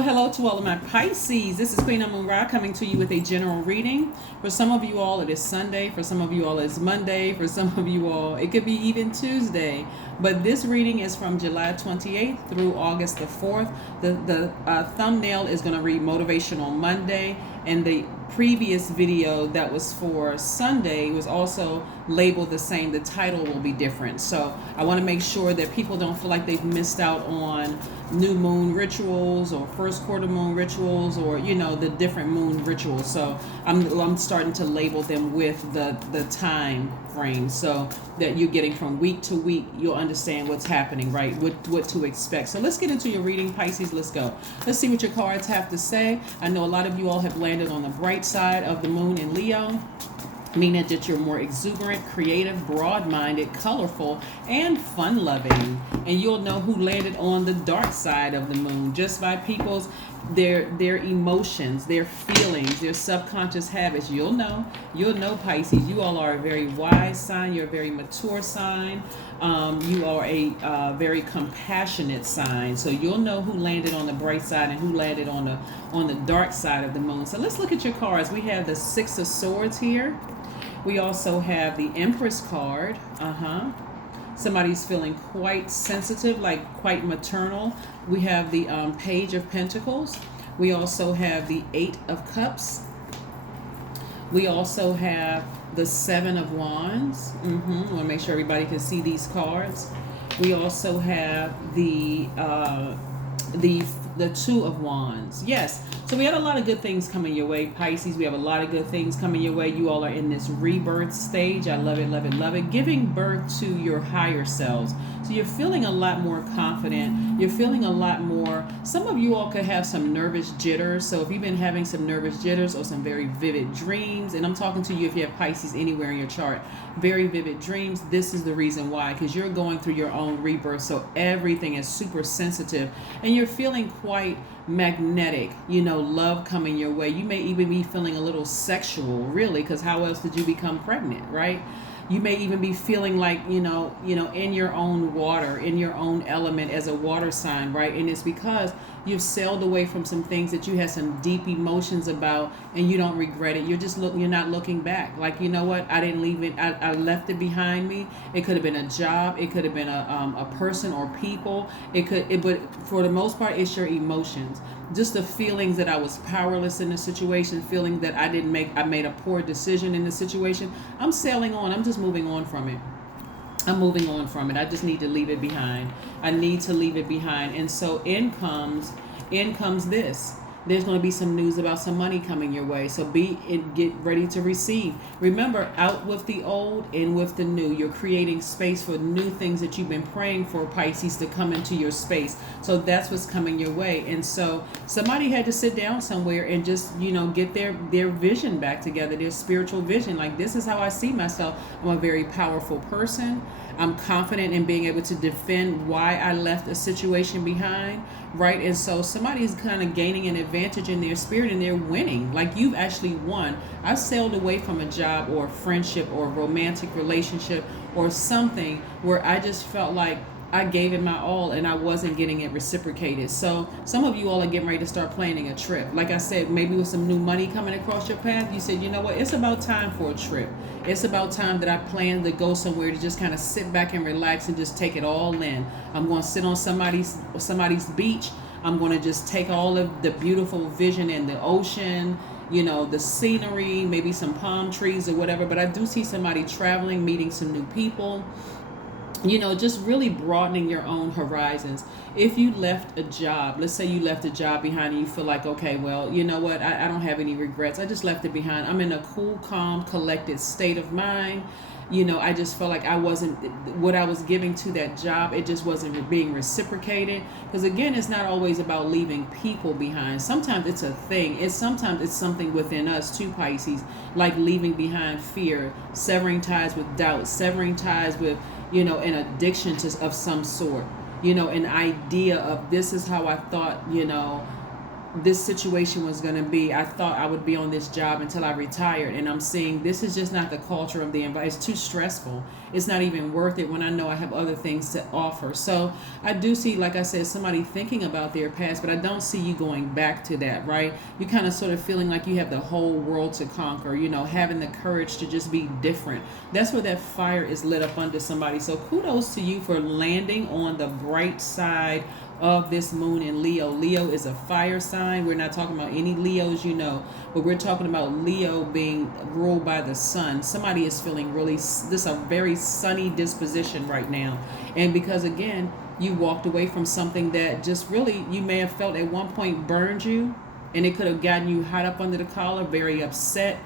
Hello to all of my Pisces. This is Queen Amun Ra coming to you with a general reading. For some of you all, it is Sunday. For some of you all, it's Monday. For some of you all, it could be even Tuesday. But this reading is from July 28th through August the 4th. The thumbnail is going to read Motivational Monday, and the previous video that was for Sunday was also labeled the same. The title will be different. So I want to make sure that people don't feel like they've missed out on new moon rituals or first quarter moon rituals, or the different moon rituals. So I'm starting to label them with the time frame, so that you're getting from week to week, you'll understand what's happening, right? What to expect. So let's get into your reading, Pisces. Let's go. Let's see what your cards have to say. I know a lot of you all have landed on the bright side of the moon in Leo, meaning that you're more exuberant, creative, broad-minded, colorful, and fun-loving. And you'll know who landed on the dark side of the moon just by people's their emotions, their feelings, their subconscious habits. You'll know Pisces. You all are a very wise sign. You're a very mature sign. You are a very compassionate sign. So you'll know who landed on the bright side and who landed on the dark side of the moon. So let's look at your cards. We have the Six of Swords here. We also have the Empress card. Somebody's feeling quite sensitive, like quite maternal. We have the Page of Pentacles. We also have the Eight of Cups. We also have the Seven of Wands. I want to make sure everybody can see these cards. We also have the Two of Wands. Yes. So we had a lot of good things coming your way, Pisces. We have a lot of good things coming your way. You all are in this rebirth stage. I love it, love it, love it. Giving birth to your higher selves. So you're feeling a lot more confident. You're feeling a lot more. Some of you all could have some nervous jitters. So if you've been having some nervous jitters or some very vivid dreams, and I'm talking to you if you have Pisces anywhere in your chart, very vivid dreams, this is the reason why, because you're going through your own rebirth. So everything is super sensitive and you're feeling quite magnetic, love coming your way. You may even be feeling a little sexual, really, because how else did you become pregnant, right? You may even be feeling like, in your own water, in your own element as a water sign, right? And it's because you've sailed away from some things that you had some deep emotions about, and you don't regret it. You're not looking back. Like, you know what? I didn't leave it. I left it behind me. It could have been a job. It could have been a person or people. But for the most part, it's your emotions. Just the feelings that I was powerless in the situation, feeling that I made a poor decision in the situation. I'm sailing on. I'm just moving on from it. I'm moving on from it. I just need to leave it behind. I need to leave it behind. And so in comes this. There's going to be some news about some money coming your way. So get ready to receive. Remember, out with the old, in with the new. You're creating space for new things that you've been praying for, Pisces, to come into your space. So that's what's coming your way. And so somebody had to sit down somewhere and just, get their vision back together, their spiritual vision. Like, this is how I see myself. I'm a very powerful person. I'm confident in being able to defend why I left a situation behind, right? And so somebody's kind of gaining an advantage in their spirit and they're winning. Like, you've actually won. I sailed away from a job or a friendship or a romantic relationship or something where I just felt like I gave it my all and I wasn't getting it reciprocated. So some of you all are getting ready to start planning a trip. Like I said, maybe with some new money coming across your path, you said, you know what, it's about time for a trip. It's about time that I plan to go somewhere to just kind of sit back and relax and just take it all in. I'm going to sit on somebody's beach. I'm going to just take all of the beautiful vision in the ocean, the scenery, maybe some palm trees or whatever. But I do see somebody traveling, meeting some new people. Just really broadening your own horizons. If you left a job, let's say you left a job behind and you feel like, okay, well, you know what? I don't have any regrets. I just left it behind. I'm in a cool, calm, collected state of mind. I just felt like what I was giving to that job, it just wasn't being reciprocated. Because again, it's not always about leaving people behind. Sometimes it's a thing. Sometimes it's something within us too, Pisces, like leaving behind fear, severing ties with doubt, severing ties with, an addiction of some sort, an idea of this is how I thought, this situation was going to be. I thought I would be on this job until I retired, and I'm seeing this is just not the culture of the environment. It's too stressful. It's not even worth it when I know I have other things to offer. So I do see, like I said, somebody thinking about their past, but I don't see you going back to that, right? You kind of sort of feeling like you have the whole world to conquer, having the courage to just be different. That's where that fire is lit up under somebody. So kudos to you for landing on the bright side of this moon in Leo. Leo is a fire sign. We're not talking about any Leos, but we're talking about Leo being ruled by the sun. Somebody is feeling this a very sunny disposition right now. And because again, you walked away from something that just really, you may have felt at one point burned you, and it could have gotten you hot up under the collar, very upset,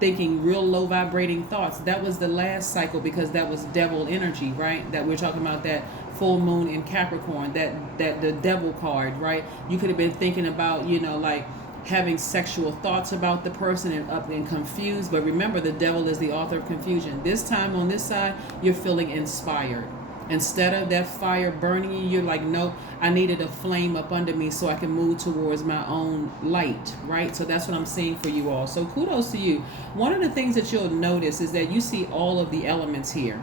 thinking real low vibrating thoughts. That was the last cycle, because that was devil energy, right? That we're talking about, that full moon in Capricorn, that the devil card, right? You could have been thinking about, like having sexual thoughts about the person and up and confused. But remember, the devil is the author of confusion. This time on this side, you're feeling inspired. Instead of that fire burning you, you're like, nope, I needed a flame up under me so I can move towards my own light, right? So that's what I'm seeing for you all. So kudos to you. One of the things that you'll notice is that you see all of the elements here.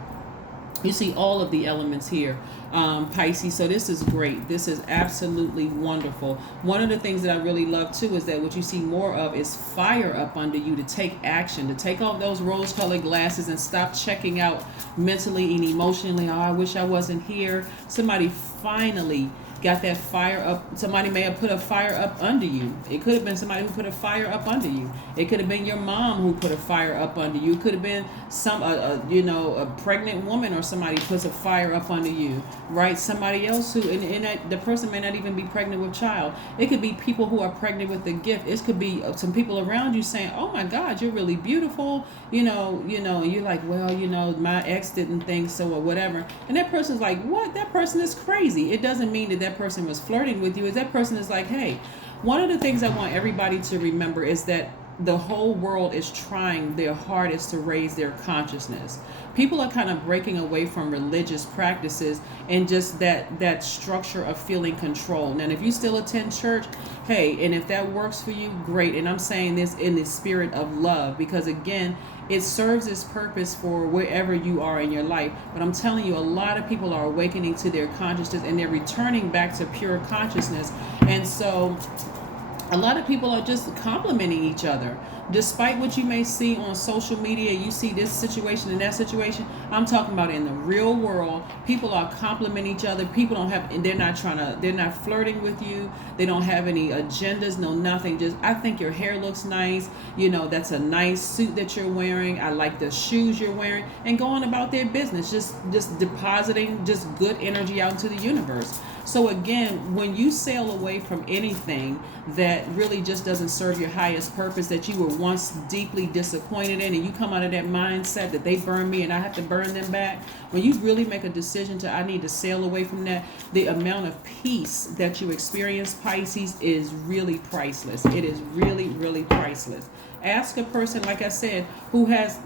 You see all of the elements here, Pisces. So this is great. This is absolutely wonderful. One of the things that I really love too is that what you see more of is fire up under you, to take action, to take off those rose-colored glasses and stop checking out mentally and emotionally. Oh, I wish I wasn't here. Somebody finally got that fire up. Somebody may have put a fire up under you. It could have been somebody who put a fire up under you. It could have been your mom who put a fire up under you. It could have been a pregnant woman, or somebody puts a fire up under you, right? Somebody else who, and the person may not even be pregnant with child. It could be people who are pregnant with the gift. It could be some people around you saying, oh my God, you're really beautiful. And you're like, well, my ex didn't think so, or whatever. And that person's like, what? That person is crazy. It doesn't mean that person was flirting with you. Is that person is like, hey, one of the things I want everybody to remember is that the whole world is trying their hardest to raise their consciousness. People are kind of breaking away from religious practices and just that structure of feeling controlled. And if you still attend church, hey, and if that works for you, great. And I'm saying this in the spirit of love, because again, it serves its purpose for wherever you are in your life. But I'm telling you, a lot of people are awakening to their consciousness, and they're returning back to pure consciousness. And so a lot of people are just complimenting each other. Despite what you may see on social media, you see this situation and that situation. I'm talking about in the real world. People are complimenting each other. People don't have, and they're not flirting with you. They don't have any agendas, no nothing. Just, I think your hair looks nice. That's a nice suit that you're wearing. I like the shoes you're wearing, and going about their business, just depositing just good energy out into the universe. So again, when you sail away from anything that really just doesn't serve your highest purpose, that you were once deeply disappointed in, and you come out of that mindset that they burned me and I have to burn them back, when you really make a decision I need to sail away from that, the amount of peace that you experience, Pisces, is really priceless. It is really, really priceless. Ask a person, like I said, who has,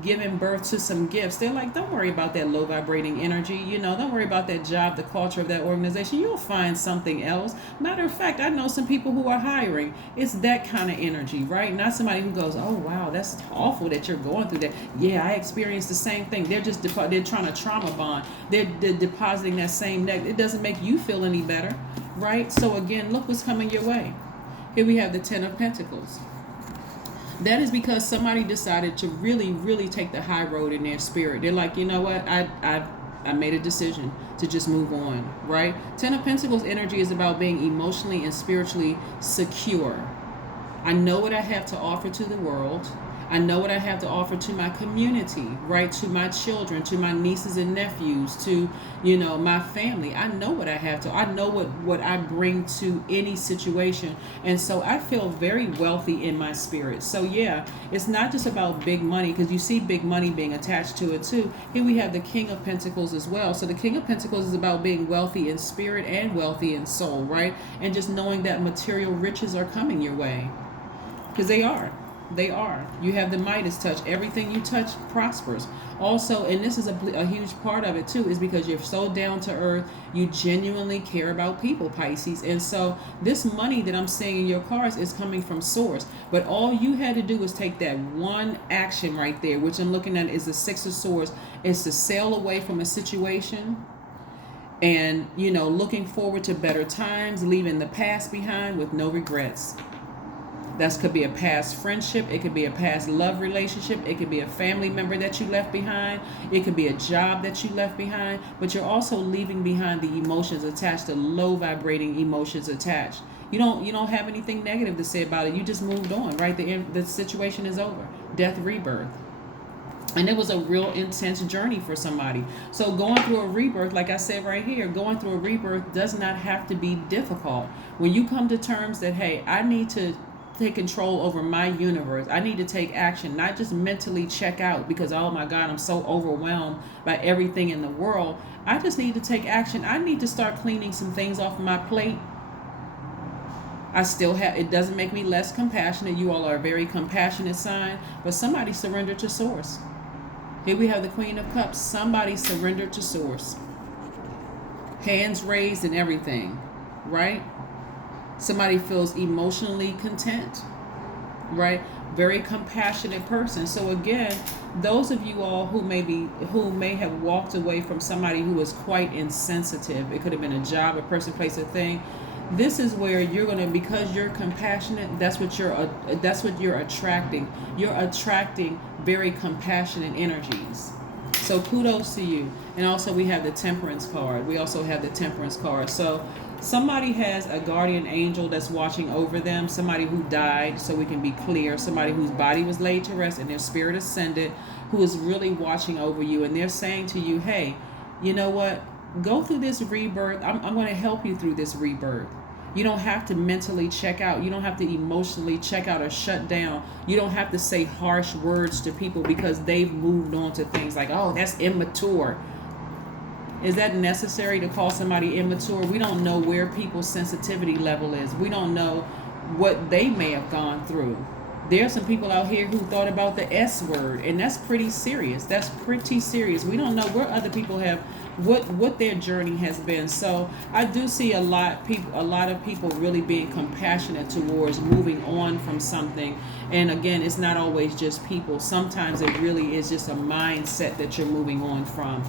given birth to some gifts. They're like, don't worry about that low vibrating energy. Don't worry about that job, the culture of that organization. You'll find something else. Matter of fact, I know some people who are hiring. It's that kind of energy, right? Not somebody who goes, oh, wow, that's awful that you're going through that. Yeah, I experienced the same thing. They're just, they're trying to trauma bond. They're depositing that same negative. It doesn't make you feel any better, right? So again, look what's coming your way. Here we have the Ten of Pentacles. That is because somebody decided to really, really take the high road in their spirit. They're like, you know what? I made a decision to just move on, right? Ten of Pentacles energy is about being emotionally and spiritually secure. I know what I have to offer to the world. I know what I have to offer to my community, right? To my children, to my nieces and nephews, to, my family. I know what I have to. I know what I bring to any situation. And so I feel very wealthy in my spirit. So yeah, it's not just about big money, because you see big money being attached to it too. Here we have the King of Pentacles as well. So the King of Pentacles is about being wealthy in spirit and wealthy in soul, right? And just knowing that material riches are coming your way, because they are. They are. You have the Midas touch. Everything you touch prospers. Also, and this is a huge part of it too, is because you're so down to earth. You genuinely care about people, Pisces. And so this money that I'm seeing in your cards is coming from source. But all you had to do was take that one action right there, which I'm looking at is the Six of Swords, is to sail away from a situation and, looking forward to better times, leaving the past behind with no regrets. That could be a past friendship. It could be a past love relationship. It could be a family member that you left behind. It could be a job that you left behind. But you're also leaving behind the emotions attached, the low vibrating emotions attached. You don't have anything negative to say about it. You just moved on, right? The situation is over. Death, rebirth. And it was a real intense journey for somebody. So going through a rebirth, like I said right here, going through a rebirth does not have to be difficult. When you come to terms that, hey, I need to take control over my universe. I need to take action, not just mentally check out because, oh my God, I'm so overwhelmed by everything in the world. I just need to take action. I need to start cleaning some things off of my plate. It doesn't make me less compassionate. You all are a very compassionate sign, but somebody surrendered to source. Here we have the Queen of Cups. Somebody surrendered to source. Hands raised and everything, right? Somebody feels emotionally content, right? Very compassionate person. So again, those of you all who may have walked away from somebody who was quite insensitive, it could have been a job, a person, place, a thing. This is where you're going to, because you're compassionate, that's what you're attracting. You're attracting very compassionate energies. So kudos to you. And also we have the Temperance card. So somebody has a guardian angel that's watching over them, somebody who died, so we can be clear, somebody whose body was laid to rest and their spirit ascended, who is really watching over you. And they're saying to you, hey, you know what? Go through this rebirth. I'm going to help you through this rebirth. You don't have to mentally check out. You don't have to emotionally check out or shut down. You don't have to say harsh words to people because they've moved on to things like, oh, that's immature. Is that necessary to call somebody immature? We don't know where people's sensitivity level is. We don't know what they may have gone through. There are some people out here who thought about the S word, and that's pretty serious. We don't know where other people have, what their journey has been. So I do see a lot of people really being compassionate towards moving on from something. And again, it's not always just people. Sometimes it really is just a mindset that you're moving on from.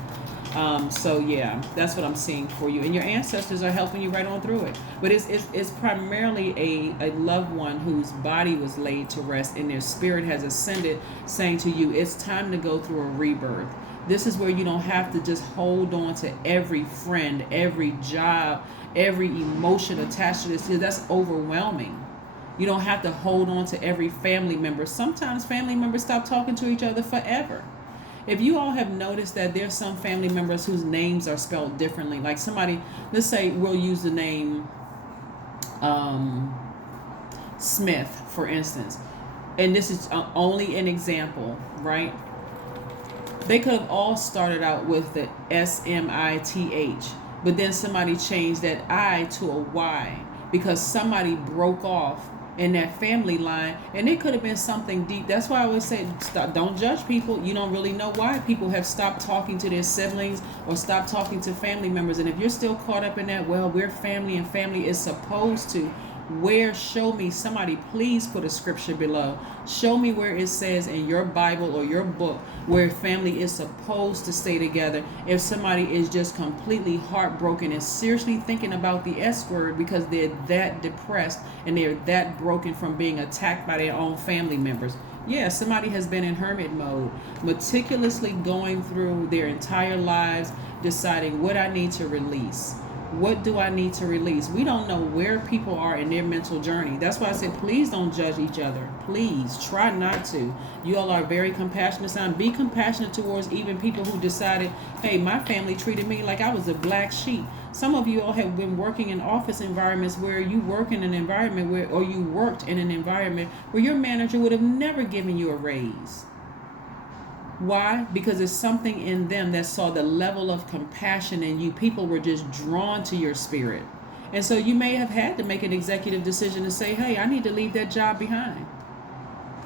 So yeah, that's what I'm seeing for you, and your ancestors are helping you right on through it. But it's primarily a loved one whose body was laid to rest and their spirit has ascended, saying to you, it's time to go through a rebirth. This is where you don't have to just hold on to every friend, every job, every emotion attached to this. That's overwhelming. You don't have to hold on to every family member. Sometimes family members stop talking to each other forever. If you all have noticed that there's some family members whose names are spelled differently, like somebody, let's say we'll use the name Smith, for instance, and this is only an example, right? They could have all started out with the SMITH, but then somebody changed that I to a Y because somebody broke off in that family line, and it could have been something deep. That's why I always say, don't judge people. You don't really know why people have stopped talking to their siblings or stopped talking to family members. And if you're still caught up in that, well, we're family and family is supposed to. Show me, somebody please put a scripture below. Show me where it says in your Bible or your book where family is supposed to stay together. If somebody is just completely heartbroken and seriously thinking about the S word because they're that depressed and they're that broken from being attacked by their own family members. Yeah, somebody has been in hermit mode, meticulously going through their entire lives, deciding what I need to release. What do I need to release? We don't know where people are in their mental journey. That's why I said, please don't judge each other. Please try not to. You all are very compassionate sign. Be compassionate towards even people who decided, hey, my family treated me like I was a black sheep. Some of you all have been working in office environments where you work in an environment or you worked in an environment where your manager would have never given you a raise. Why? Because there's something in them that saw the level of compassion in you. People were just drawn to your spirit. And so you may have had to make an executive decision to say, hey, I need to leave that job behind.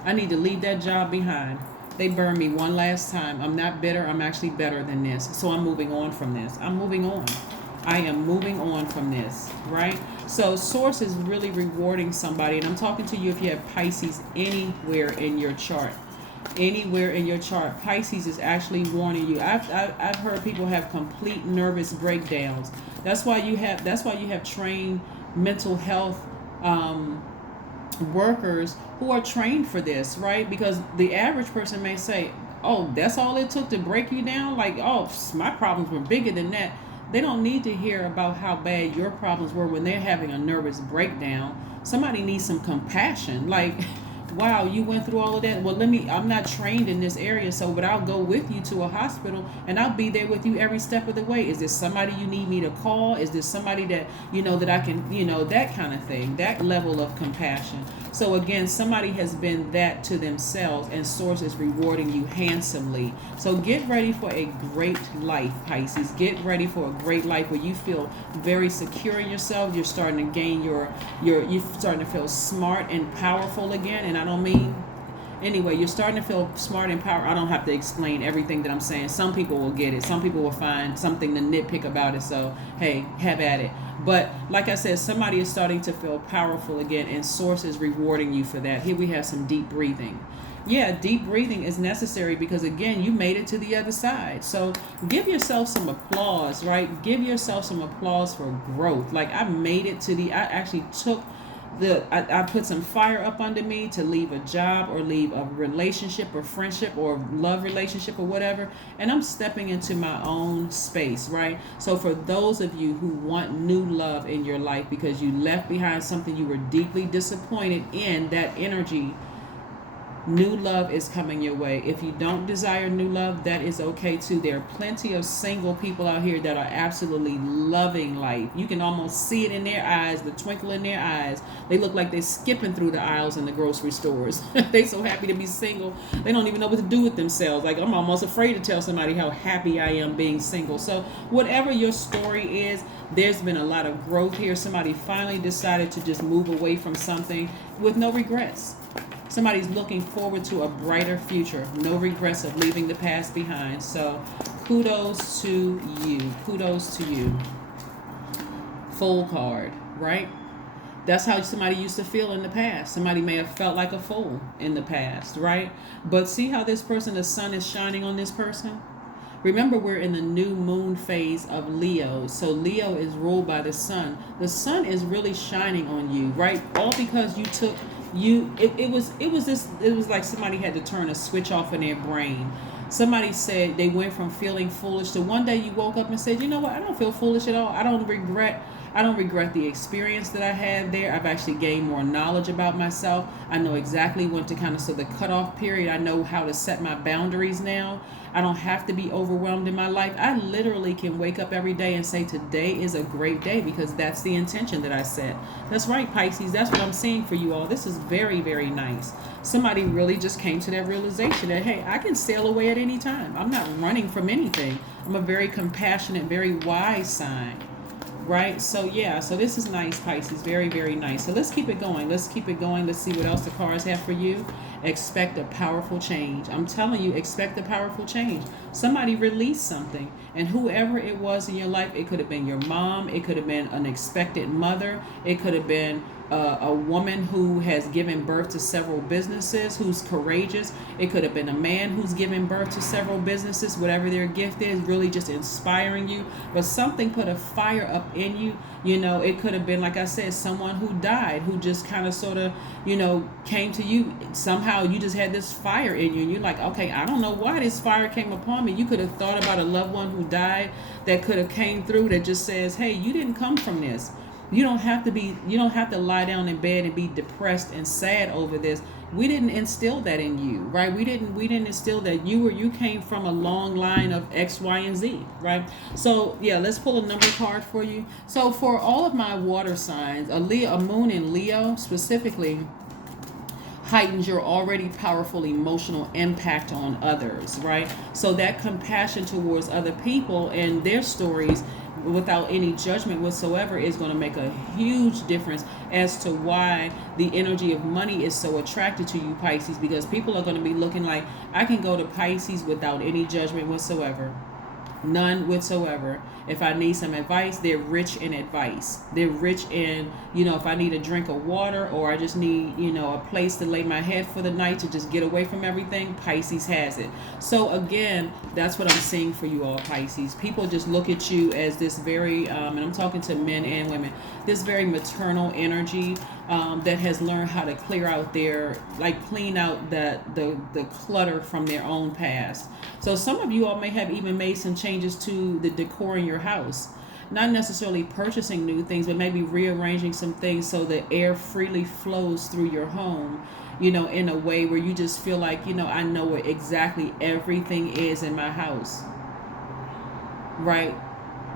I need to leave that job behind. They burned me one last time. I'm not bitter. I'm actually better than this. So I'm moving on from this. I'm moving on. I am moving on from this, right? So source is really rewarding somebody. And I'm talking to you if you have Pisces anywhere in your chart. Anywhere in your chart, Pisces is actually warning you. I've heard people have complete nervous breakdowns. That's why you have trained mental health workers who are trained for this, right? Because the average person may say, oh, that's all it took to break you down? Like, oh, my problems were bigger than that. They don't need to hear about how bad your problems were when they're having a nervous breakdown. Somebody needs some compassion. Like, wow, you went through all of that. Well, I'm not trained in this area, but I'll go with you to a hospital and I'll be there with you every step of the way. Is this somebody you need me to call? Is this somebody that, that I can, that kind of thing, that level of compassion. So again, somebody has been that to themselves, and source is rewarding you handsomely. So get ready for a great life, Pisces. Get ready for a great life where you feel very secure in yourself. You're starting to gain you're starting to feel smart and powerful again. And I don't mean, anyway, you're starting to feel smart and powerful. I don't have to explain everything that I'm saying. Some people will get it. Some people will find something to nitpick about it. So, hey, have at it. But like I said, somebody is starting to feel powerful again, and source is rewarding you for that. Here we have some deep breathing. Yeah, deep breathing is necessary because, again, you made it to the other side. So give yourself some applause, right? Give yourself some applause for growth. Like, I made it to I actually took I put some fire up under me to leave a job or leave a relationship or friendship or love relationship or whatever, and I'm stepping into my own space, right? So for those of you who want new love in your life because you left behind something you were deeply disappointed in, that energy, new love is coming your way. If you don't desire new love, that is okay too. There are plenty of single people out here that are absolutely loving life. You can almost see it in their eyes, the twinkle in their eyes. They look like they're skipping through the aisles in the grocery stores. They're so happy to be single. They don't even know what to do with themselves. Like, I'm almost afraid to tell somebody how happy I am being single. So whatever your story is, there's been a lot of growth here. Somebody finally decided to just move away from something with no regrets. Somebody's looking forward to a brighter future. No regrets of leaving the past behind. So kudos to you. Kudos to you. Fool card, right? That's how somebody used to feel in the past. Somebody may have felt like a fool in the past, right? But see how this person, the sun is shining on this person? Remember, we're in the new moon phase of Leo. So Leo is ruled by the sun. The sun is really shining on you, right? All because you took it was like somebody had to turn a switch off in their brain. Somebody said they went from feeling foolish to one day you woke up and said, you know what, I don't feel foolish at all. I don't regret the experience that I had there. I've actually gained more knowledge about myself. I know exactly when to kind of, so the cutoff period, I know how to set my boundaries now. I don't have to be overwhelmed in my life. I literally can wake up every day and say today is a great day because that's the intention that I set. That's right, Pisces. That's what I'm seeing for you all. This is very, very nice. Somebody really just came to that realization that, hey, I can sail away at any time. I'm not running from anything. I'm a very compassionate, very wise sign. Right? So yeah, so this is nice, Pisces. Very, very nice. So let's keep it going. Let's keep it going. Let's see what else the cards have for you. Expect a powerful change. I'm telling you, expect a powerful change. Somebody released something, and whoever it was in your life, it could have been your mom, it could have been an expected mother, it could have been a woman who has given birth to several businesses, who's courageous. It could have been a man who's given birth to several businesses. Whatever their gift is, really just inspiring you. But something put a fire up in you. You know, it could have been, like I said, someone who died, who just kind of sort of, came to you. Somehow you just had this fire in you, and you're like, okay, I don't know why this fire came upon me. You could have thought about a loved one who died that could have came through that just says, hey, you didn't come from this. You don't have to lie down in bed and be depressed and sad over this. We didn't instill that in you, right? We didn't instill that. You came from a long line of X, Y, and Z, right? So yeah, let's pull a number card for you. So for all of my water signs, a moon in Leo specifically, heightens your already powerful emotional impact on others, right? So that compassion towards other people and their stories without any judgment whatsoever is going to make a huge difference as to why the energy of money is so attracted to you, Pisces, because people are going to be looking like, I can go to Pisces without any judgment whatsoever. None whatsoever. If I need some advice, they're rich in advice. They're rich in, if I need a drink of water or I just need, a place to lay my head for the night to just get away from everything, Pisces has it. So again, that's what I'm seeing for you all, Pisces. People just look at you as this very, and I'm talking to men and women, this very maternal energy that has learned how to clear out clean out the clutter from their own past. So some of you all may have even made some changes to the decor in your house. Not necessarily purchasing new things, but maybe rearranging some things so the air freely flows through your home, in a way where you just feel like, I know where exactly everything is in my house. Right?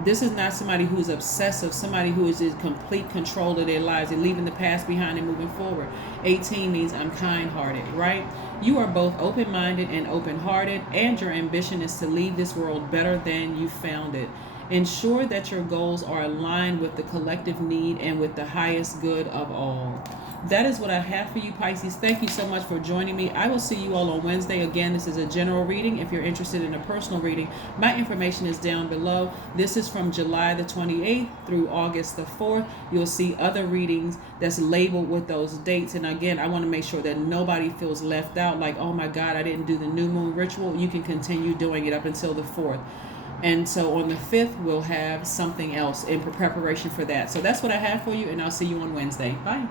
This is not somebody who's obsessive, somebody who is in complete control of their lives. They're leaving the past behind and moving forward. 18 means I'm kind-hearted, right? You are both open-minded and open-hearted, and your ambition is to leave this world better than you found it. Ensure that your goals are aligned with the collective need and with the highest good of all. That is what I have for you, Pisces. Thank you so much for joining me. I will see you all on Wednesday. Again, this is a general reading. If you're interested in a personal reading, my information is down below. This is from July the 28th through August the 4th. You'll see other readings that's labeled with those dates. And again, I want to make sure that nobody feels left out like, oh my God, I didn't do the new moon ritual. You can continue doing it up until the 4th. And so on the 5th, we'll have something else in preparation for that. So that's what I have for you, and I'll see you on Wednesday. Bye.